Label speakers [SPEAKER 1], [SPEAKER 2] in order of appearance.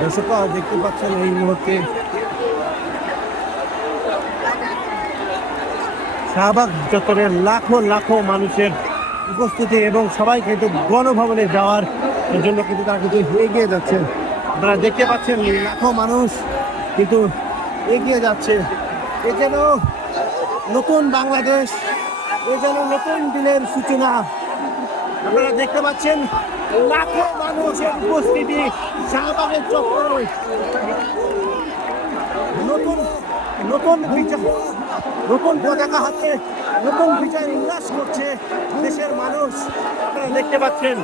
[SPEAKER 1] দর্শকরা দেখতে পাচ্ছেন এই মুহূর্তে শাহবাগ চত্বরে লাখো লাখো মানুষের উপস্থিতি এবং সবাই কিন্তু গণভবনে যাওয়ার জন্য কিন্তু তারা কিন্তু এগিয়ে যাচ্ছেন আপনারা দেখতে পাচ্ছেন, লাখো মানুষ কিন্তু এগিয়ে যাচ্ছে। এ যেন নতুন বাংলাদেশ, এ যেন নতুন দিনের সূচনা। আপনারা দেখতে পাচ্ছেন, লাখো মানুষের উপস্থিতি শাহবাগের চত্বরে। নতুন নতুন বিচার, নতুন পতাকা হাতে, নতুন বিচার উল্লাস করছে দেশের মানুষ। আপনারা দেখতে পাচ্ছেন